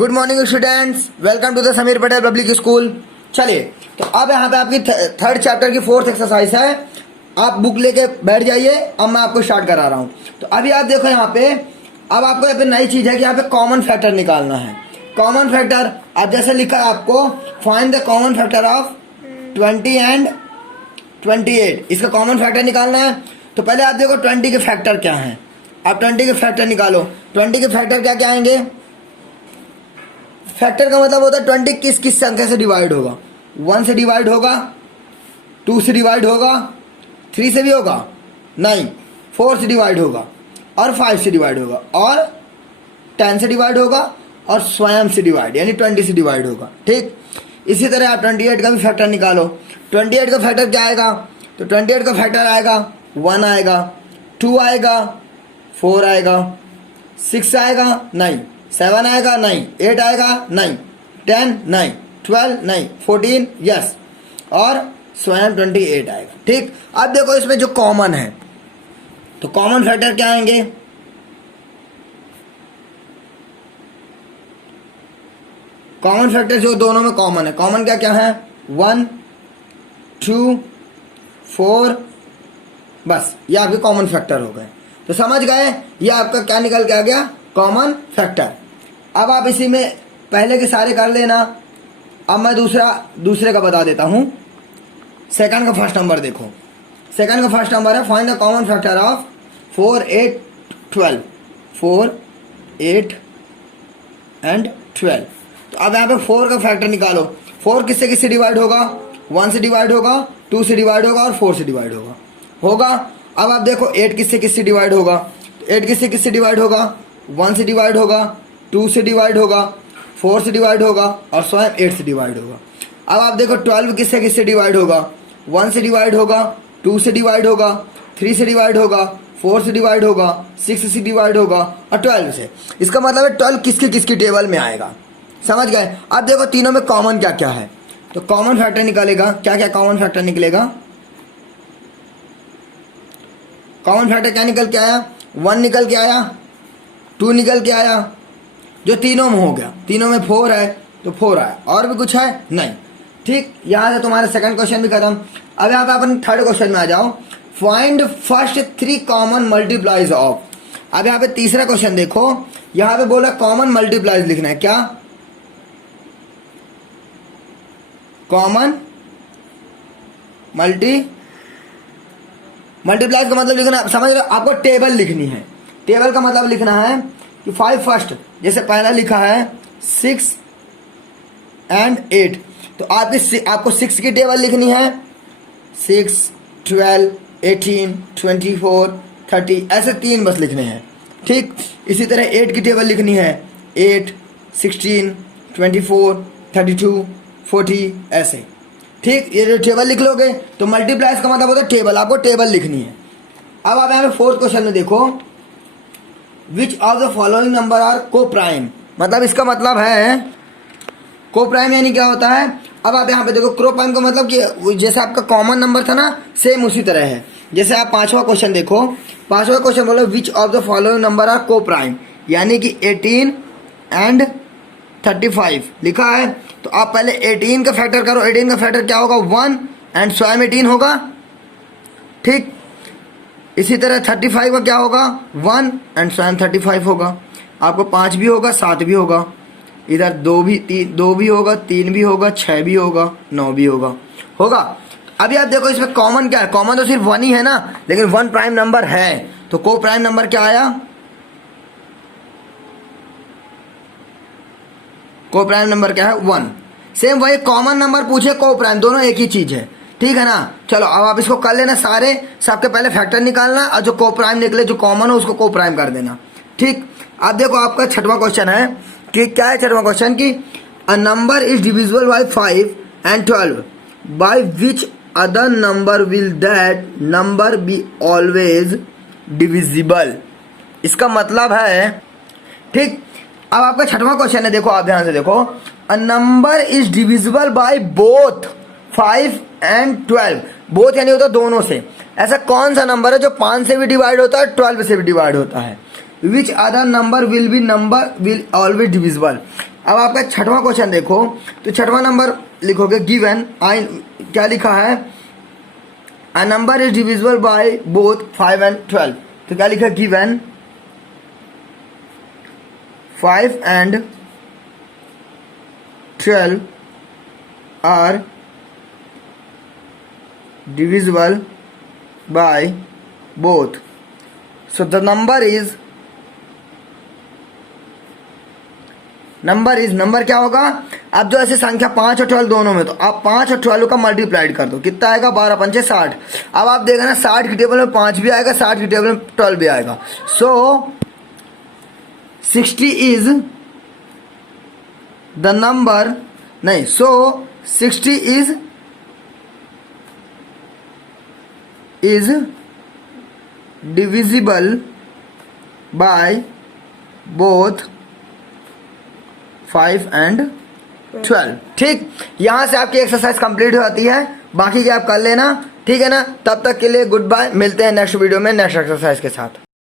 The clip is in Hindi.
Good morning students, welcome to the Sameer Patel public school. चलिए, तो अब यहाँ पे आपकी थर्ड चैप्टर की फोर्थ एक्सरसाइज है। आप बुक लेके बैठ जाइए, अब मैं आपको स्टार्ट करा रहा हूँ। तो अभी आप देखो यहाँ पे, अब आपको यहाँ पे नई चीज़ है कि यहाँ पे कॉमन फैक्टर निकालना है। कॉमन फैक्टर अब जैसे लिखा है आपको, find the common factor of 20 and 28। इसका कॉमन फैक्टर निकालना है। तो पहले आप देखो 20 के फैक्टर क्या हैं। आप 20 के फैक्टर निकालो। 20 के फैक्टर क्या क्या आएंगे? फैक्टर का मतलब होता है 20 किस किस संख्या से डिवाइड होगा। 1 से डिवाइड होगा, 2 से डिवाइड होगा, 3 से भी होगा नहीं, 4 से डिवाइड होगा और 5 से डिवाइड होगा और 10 से डिवाइड होगा और स्वयं से डिवाइड यानी 20 से डिवाइड होगा। ठीक, इसी तरह आप 28 का भी फैक्टर निकालो। 28 का फैक्टर क्या आएगा? तो 28 का फैक्टर आएगा 1 आएगा, 2 आएगा, 4 आएगा, 6 आएगा नहीं, 7 आएगा नहीं, 8 आएगा नहीं, 10 नहीं, 12 नहीं, 14 यस और स्वयं 28 आएगा। ठीक, अब देखो इसमें जो कॉमन है, तो कॉमन फैक्टर क्या आएंगे? कॉमन फैक्टर जो दोनों में कॉमन है, कॉमन क्या क्या है? 1 2 4, बस ये आपके कॉमन फैक्टर हो गए। तो समझ गए, ये आपका क्या निकल के आ गया? Common factor. अब आप इसी में पहले के सारे कर लेना। अब मैं दूसरे का बता देता हूँ। सेकंड का फर्स्ट नंबर देखो। सेकंड का फर्स्ट नंबर है, find the common factor of 4 8 12। 4 8 and 12। तो अब यहाँ पे 4 का फैक्टर निकालो। 4 किससे किससे डिवाइड होगा? 1 से डिवाइड होगा, 2 से डिवाइड होगा और 4 से डिवाइड होगा। अब आप देखो 8 किससे किससे डिवाइड होगा? 8 किससे किससे डिवाइड होगा? 1 से डिवाइड होगा, 2 से डिवाइड होगा, 4 से डिवाइड होगा और स्वयं 8 से डिवाइड होगा। अब आप देखो 12 किससे किससे डिवाइड होगा? 1 से डिवाइड होगा, 2 से डिवाइड होगा, 3 से डिवाइड होगा, 4 से डिवाइड होगा, 6 से डिवाइड होगा और 12 से। इसका मतलब है 12 किसकी किसकी टेबल में आएगा। समझ गए? अब देखो तीनों में कॉमन क्या क्या है। तो कॉमन फैक्टर निकालेगा, क्या क्या कॉमन फैक्टर निकलेगा? कॉमन फैक्टर क्या निकल के आया? 1 निकल के आया, 2 निकल के आया, जो तीनों में हो गया। तीनों में 4 है तो 4 आया, और भी कुछ है नहीं। ठीक, यहाँ से तुम्हारा सेकंड क्वेश्चन भी खत्म। अब यहाँ पे अपन थर्ड क्वेश्चन में आ जाओ। Find first 3 common multiplies of. अब यहाँ पे तीसरा क्वेश्चन देखो, यहाँ पे बोला कॉमन मल्टीप्लाइज लिखना है। क्या? कॉमन मल्टीप्लाइज का मतलब लिखना, समझ लो, आपको टेबल लिखनी है। टेबल का मतलब लिखना है कि 5 फर्स्ट, जैसे पहला लिखा है 6 एंड 8, तो आपको 6 की टेबल लिखनी है। 6 12 18 24 30, ऐसे 3 बस लिखने हैं। ठीक, इसी तरह 8 की टेबल लिखनी है। 8 16 24 32 40 ऐसे। ठीक, ये जो टेबल लिख लोगे तो मल्टीप्लाइज का मतलब होता है टेबल, आपको टेबल लिखनी है। अब आप यहाँ पे फोर्थ क्वेश्चन में देखो, which of the following number are coprime. मतलब इसका मतलब है को प्राइम यानी क्या होता है? अब आप यहाँ पे देखो, को प्राइम का मतलब कि जैसे आपका कॉमन नंबर था ना, सेम उसी तरह है। जैसे आप पांचवा क्वेश्चन देखो, पांचवा क्वेश्चन बोलो which of the following number are coprime, यानी कि 18 एंड 35 लिखा है। तो आप पहले 18 का फैक्टर करो। 18 का फैक्टर क्या होगा? 1 एंड स्वयं 18 होगा। ठीक, इसी तरह 35 का क्या होगा? 1 एंड स्वयं 35 होगा। आपको 5 भी होगा, 7 भी होगा, इधर 2 भी होगा, 3 भी होगा, 6 भी होगा, 9 भी होगा। अभी आप देखो इसमें कॉमन क्या है? कॉमन तो सिर्फ 1 ही है ना, लेकिन 1 प्राइम नंबर है। तो को प्राइम नंबर क्या आया? को प्राइम नंबर क्या है? 1। सेम वही कॉमन नंबर पूछे, को प्राइम, दोनों एक ही चीज है। ठीक है ना? चलो अब आप इसको कर लेना सारे, सबके पहले फैक्टर निकालना और जो को प्राइम निकले, जो कॉमन हो उसको को प्राइम कर देना। ठीक, अब देखो आपका छठवां क्वेश्चन है कि क्या है छठवां क्वेश्चन की, अ number is divisible bye 5 and 12, by which other number will that number be always divisible. इसका मतलब है, ठीक, अब आपका छठवां क्वेश्चन है, देखो आप ध्यान से देखो, अ number is divisible by both 5 and 12। Both यानी होता है दोनों से। ऐसा कौन सा नंबर है जो 5 से भी डिवाइड होता है, 12 से भी डिवाइड होता है? Which other number will always divisible, अब आपका छठवां क्वेश्चन देखो, तो छठवां नंबर लिखोगे गिवन आई, क्या लिखा है, a number is divisible by both 5 and 12। तो क्या लिखा है, given 5 and 12 are divisible by both, so the number is number क्या होगा। अब जो ऐसे संख्या 5 और 12 दोनों में, तो आप 5 और 12 का मल्टीप्लाइड कर दो, कितना आएगा, 12 पंचे 60। अब आप देखना ना 60 की टेबल में 5 भी आएगा, 60 की टेबल में 12 भी आएगा। सो 60 इज द नंबर, नहीं, सो 60 is divisible by both 5 and 12। ठीक, यहां से आपकी एक्सरसाइज कंप्लीट हो जाती है, बाकी की आप कर लेना, ठीक है ना। तब तक के लिए गुड बाय, मिलते हैं नेक्स्ट वीडियो में नेक्स्ट एक्सरसाइज के साथ।